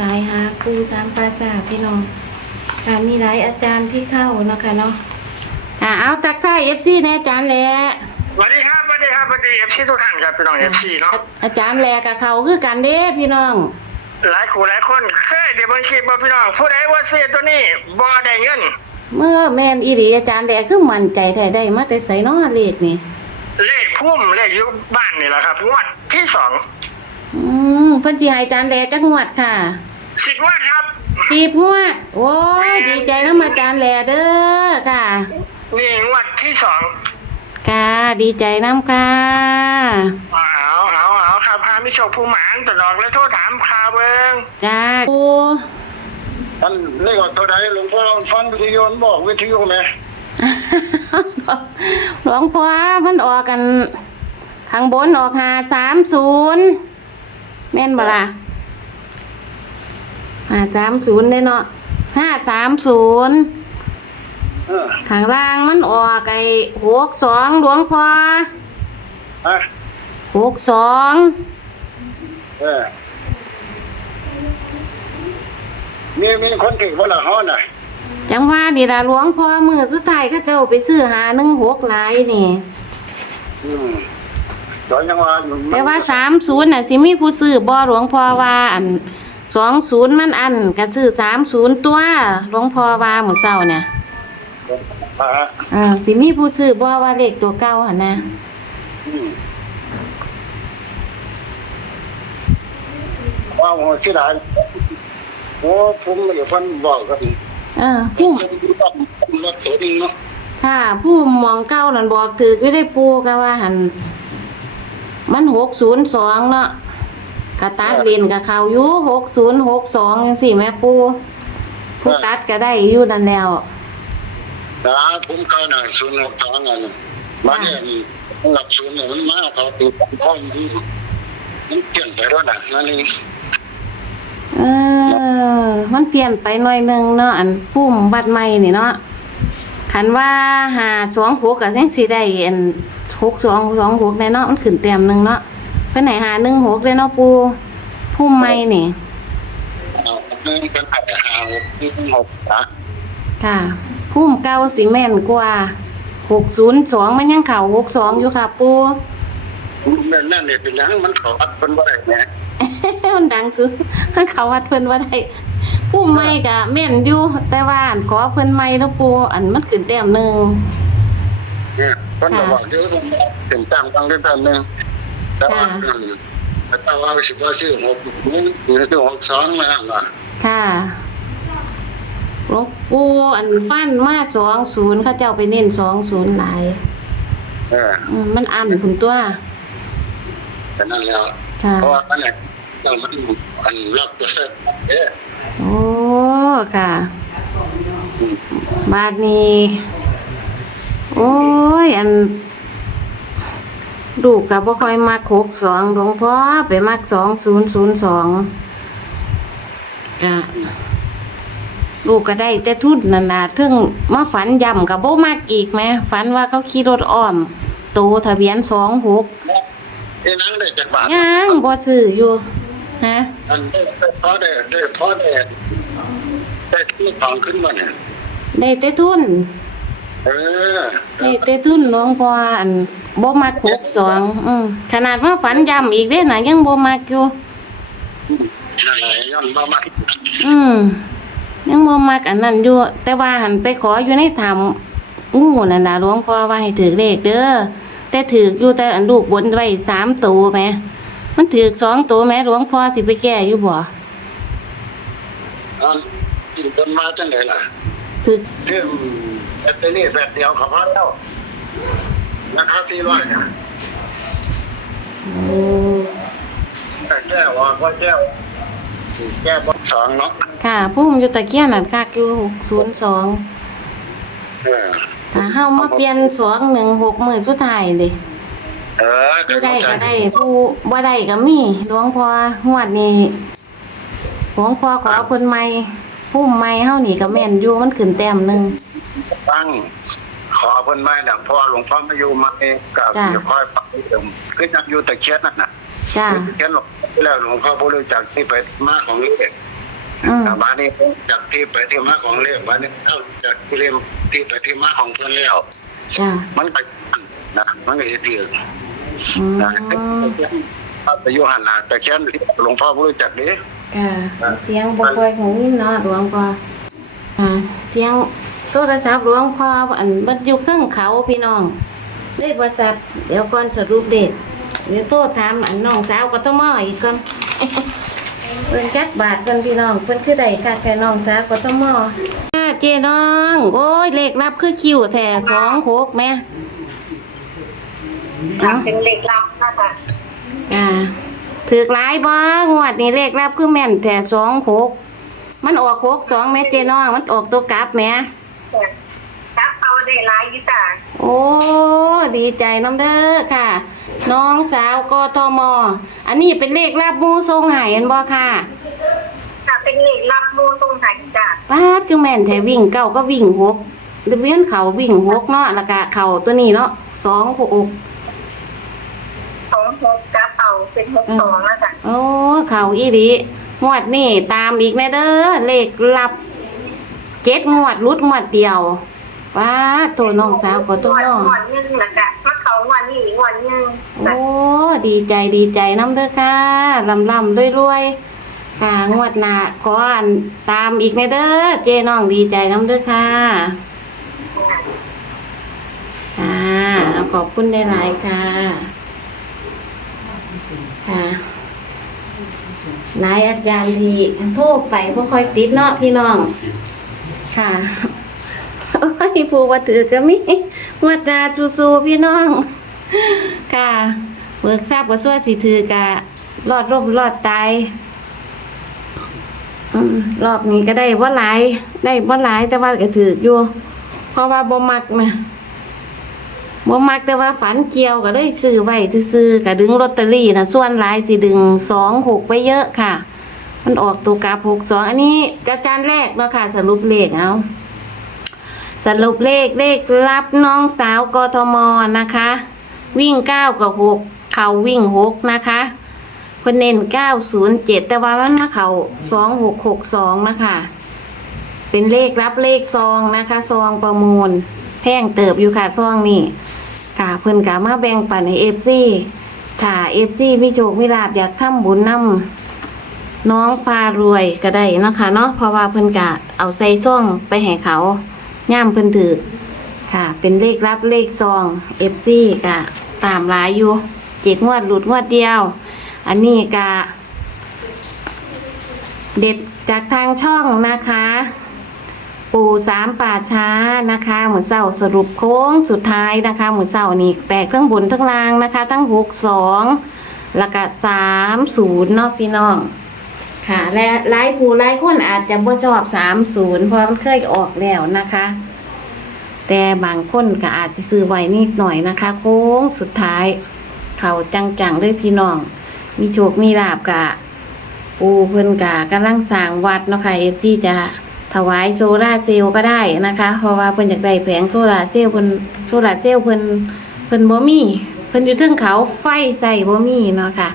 สายหาครูสามภาษาพี่น้องค่ะมีหลายอาจารย์ที่เข้าเนาะค่ะเนาะอ่าเอาตักทายเอฟซีนะอาจารย์แหละสวัสดีครับสวัสดีครับสวัสดีเอฟซีทุกท่านครับพี่น้องเอฟซีเนาะอาอาจารย์แหละกับเขาคือกันเด้พี่น้อง หลายคู่หลายคนเคยเดี๋ยวบางคลิปบ่พี่น้องผู้ใดว่าเสียตัวนี้บ่ได้เงินเมื่อแม่นอีหลีอาจารย์แหละคือมั่นใจแท้ได้มาแต่ใส่น้อเลขนี่เลขพุ่มเลขอยู่บ้านนี่แหละครับงวดที่สองอืมเพิ่นสิให้อาจารย์แหละจักงวดค่ะ สิบงวดครับ สิบงวด โอ้ยดีใจนำอาจารย์แหละเด้อค่ะ นี่งวดที่สองค่ะดีใจน้ำค่ะเอาเอาเอาครับพามิโชคผู้หมานตลอดแล้วโทษถามข่าวเบิงจ้าปูท่านเลขว่าเท่าใดหลวงพ่อฟังวิทยุมันบอกวิทยุไหมหลวงพ่อมันออกกัน ข้างบนออกหาสามศูนย์แม่นบ่ล่ะ หาสามศูนย์ได้เนาะห้าสามศูนย์เออข้างล่างมันออกไอ้หกสองหลวงพ่อฮะหกสองเออมีมีคนถึงบ่ล่ะเฮาน่ะจังว่าดีละหลวงพ่อมือสุดท้ายก็เจ้าไปซื้อหาหนึ่งหกหลายนี่ อืมตอนยังว่ามันแต่ว่าสามศูนย์น่ะสิมีผู้ซื้อบ่หลวงพ่อว่าอัน สองศูนย์มันอันก็ซื้อสามศูนย์ตัวหลวงพ่อว่าหมู่เศร้าเนี่ยอ่าฮะเออสิมีผู้ซื้อบ่ว่าเลขตัวเก่าหั่นนะอืมว่าหัวสิได้โอ้ผมไม่ได้ฟันบอกก็ดีเออผู้ผมดูตามรถเข็นเนาะค่ะ ผู้มองเก้านั่นบอกถือก็ได้ปูก็ว่าหันมันหกศูนย์สองเนาะ กระตัดเรียนกับเขาอยู่หกศูนย์หกสองยังสี่แม่ปูผู้ตัดก็ได้อยู่นั่นแล้วดาผมเข้าน่ะศูนย์หกสองอันนั้นมาเนี่ยหลักศูนย์เนี่ยมันมาเขาติดพ่อมันมันเปลี่ยนไปแล้วนะนั่นเองเออ มันเปลี่ยนไปหน่อยหนึงเนาะอันพุ่มบัดใหม่นี่เนาะคันว่าหาสองหกกับยังสิได้อันหกสองสองหกในเนาะมันขึ้นเต็มหนึ่งเนาะ ไปไหนหาหนึ่งหกเลยเนาะปูพุ่มใหม่นี่เอาเงินกันไปหาหกนะค่ะ พุ่มเก้าสิแม่นกว่าหกศูนย์สองมันยังเข่าหกสองอยู่ค่ะปูนั่นนั่นเนี่ยเป็นยังมันขออัดเป็นบ่ได้แหมมันดังสุดมันเขาวัดเพิ่นว่าได้พุ่มใหม่กะแม่นอยู่แต่ว่าอันขอเพิ่นใหม่เนาะปูอันมันขึ้นแต้มหนึ่งเนี่ยคนก็บอกเยอะเป็นตั้งตั้งได้ตั้งนึง แต่ว่าแต่ว่าสิว่าชื่อหกนี่คือชื่อหกสองนะว่าค่ะหลวงปู่อันฟันมาสองศูนย์เขาเจ้าไปเน้นสองศูนย์หลายเอออืมมันอันผุนตัวแต่นั่นแล้วค่ะเพราะว่าอันนี้เรามันอันรักจะเสร็จเอ๊ะโอ้ค่ะบาทนี้ โอ้ย อัน ลูกกับบ่ค่อยมักหกสองหลวงพ่อไปมักสองศูนย์ศูนย์สองก็ลูกก็ได้แต่ทุนนั่นน่ะถึงมาฝันย่ำกับบ่มักอีกไหมฝันว่าเขาขี่รถอ้อมโตทะเบียนสองหกเอ้นั่งได้จากบาทยังบ่ซื้ออยู่ฮะอันได้พอได้ได้พอได้ได้ที่ของขึ้นมาเนี่ยได้แต่ทุน เออได้แต่ทุนหลวงพ่ออันบ่มักหกสองอืมขนาดว่าฝันย่ำอีกเด้น่ะยังบ่มักอยู่ นั่นแหละย้อนมามาอืมยังบ่มักอันนั้นอยู่ แต่ว่าหันไปขออยู่ในถ้ำงูนั่นน่ะหลวงพ่อว่าให้ถือเลขเด้อแต่ถืออยู่แต่อันลูกบนไว้สามตัวแหมมันถือสองตัวแหมหลวงพ่อสิไปแก้อยู่บ่อันกินต้นมาจังไหนล่ะถือ เรื่อง แบตเตอรี่แบตเดียวเขาพอแล้วราคาสี่ร้อยนะโอ้แต่แก้วว่าก็แก้วแก้วบนสองเนาะค่ะพุ่มอยู่ตะเกียงนั่นคักอยู่602เออถ้าเฮามาเปลี่ยน216มื้อสุดท้ายเด้เออผู้ได้ก็ได้ผู้บ่ได้ก็มีหลวงพ่องวดนี้หลวงพ่อขอเพิ่นใหม่พุ่มใหม่เฮานี่ก็แม่นอยู่มันขึ้นแต้มหนึง ตั้งขอเพิ่นไม้น่ะพ่อหลวงพ่อมาอยู่มาเองกับจ้ะเดี๋ยวค่อยไปเดิมคือจักอยู่ตะเคียนนั่นน่ะจ้าตะเคียนหลวงแล้วหลวงพ่อบ่รู้จักที่ไปมาของเลขอืมแต่บ้านนี้จากที่ไปที่มาของเลขบ้านนี้เอาจากที่เล่มที่ไปที่มาของเพื่อนแล้ว จ้ะมันไปนะมันก็จะถืออืมนะไปอยู่หันนะแต่แค่หลวงพ่อไม่รู้จักดิค่ะเสียงบ่ค่อยหูยินเนาะหลวงพ่ออ่าเสียง โทรศัพท์หลวงพ่ออันมันอยู่เครื่องเขาพี่น้องเลขโทรศัพท์เดี๋ยวก่อนสรุปเดทเดี๋ยวโทรถามอันน้องสาวก็ต้องมาอีกก่อนเพิ่นจักบาทกันพี่น้องเพิ่นคือได้ค่ะแค่น้องสาวก็ต้องมาอ่าเจ๊น้อง โอ้ยเลขรับคือคิวแท้สองหกแม่เอ้าเป็นเหล็กลับนะคะอ่าถือกหลายบ่งวดนี้เลขรับคือแม่นแต่สองหกมันออกหกสองแม่เจน้อง มันออกตัวกลับแม่ค รับเอาได้หลายอยี่จ้ะโอ้ ดีใจน้ำเด้อค่ะ น้องสาวกทม อันนี้เป็นเลขรับหมูทรงใหายอันบ่ค่ะค่ะเป็นเหล็กลับมูตรงไหนจ้ะป้าดคือแม่นแถวิ่งเก้าก็วิ่งหกเวียนเขาวิ่งหกเนาะแล้วก็เขาตัวนี้เนาะสองหกสองหกครับเอาเป็นหกสองแล้วจ้ะโอ้ เขาอีดีงวดนี่ตามอีกแม่เด้อเลขรับ เจ็ดงวดรุดงวดเดียวป้าดตัวน้องสาวก็ต้องวันน้องวันหนึงนะจ้ะมาเขาวันนี้อีกวันหนึงจ้ะโอ้ดีใจดีใจน้ำเด้อค่ะลำลำรวยรวยๆค่ะงวดหน้าขออันตามอีกแม่เด้อเจน้องดีใจน้ำเด้อค่ะค่ะเอาขอบคุณได้หลายๆค่ะค่ะหลายอาจารย์ที่โทรไปเพราะค่อยติดเนาะพี่น้อง ค่ะโอ้ยผู้ว่าถือก็มีงวดนาสู้ๆพี่น้อง ค่ะเบิกทราบว่าส่วนสิถือกะรอดร่มรอดตายรอบนี้ก็ได้ว่าหลาย ได้ว่าหลายแต่ว่าก็ถืออยู่ เพราะว่าบ่มักนะบ่มักแต่ว่าฝันเกี่ยวก็เลยซื้อไว้ซื้อก็ดึงลอตเตอรี่นะส่วนหลายสิดึงสองหกไปเยอะค่ะ มันออกตัวกาหกสองอันนี้กระจานแรกเนาะค่ะ สรุปเลขเอาสรุปเลขเลขรับน้องสาวกทมนะคะ วิ่งเก้ากับหกเข่าวิ่งหกนะคะเพิ่นเน้นเก้าศูนย์เจ็ดแต่ว่ามันมาเข่าสองหกหกสองนะคะเป็นเลขรับเลขซองนะคะ ซองประมูลแพงเติบอยู่ค่ะซองนี่ค่ะเพิ่นกามาแบ่งปันให้เอฟซีค่ะเอฟซีมีโจกมีลาบอยากทำบุญนำ น้องพารวยก็ได้นะคะเนาะเพราะว่าเพิ่นกะเอาใส่ซ่องไปให้เขาย่ามเพิ่นถือค่ะ เป็นเลขรับเลขซอง FC กะตามหลายอยู่เจ็ดงวดหลุดงวดเดียว อันนี้กะเด็ดจากทางช่องนะคะ ปู่สามป่าช้านะคะเหมือนเสาสรุปโค้งสุดท้ายนะคะเหมือนเสานี่แตกทั้งบนทั้งล่างนะคะ ทั้งหกสองแล้วก็สามศูนย์เนาะพี่น้อง ค่ะ และหลายผู้หลายคนอาจจะบ่ชอบสามศูนย์เพราะมันเคยออกแล้วนะคะ แต่บางคนก็อาจจะซื้อไว้นิดหน่อยนะคะ โค้งสุดท้าย เขาจังๆเลยพี่น้อง มีโชคมีลาบกะ ปูเพิ่นกะกำลังสร้างวัดเนาะค่ะเอฟซีจะถวายโซลาเซลล์ก็ได้นะคะ เพราะว่าเพิ่นอยากได้แผงโซลาเซลล์เพิ่นโซลาเซลล์เพิ่นเพิ่นบ่มีเพิ่นอยู่เทิงเขาไฟใส่บ่มีเนาะค่ะ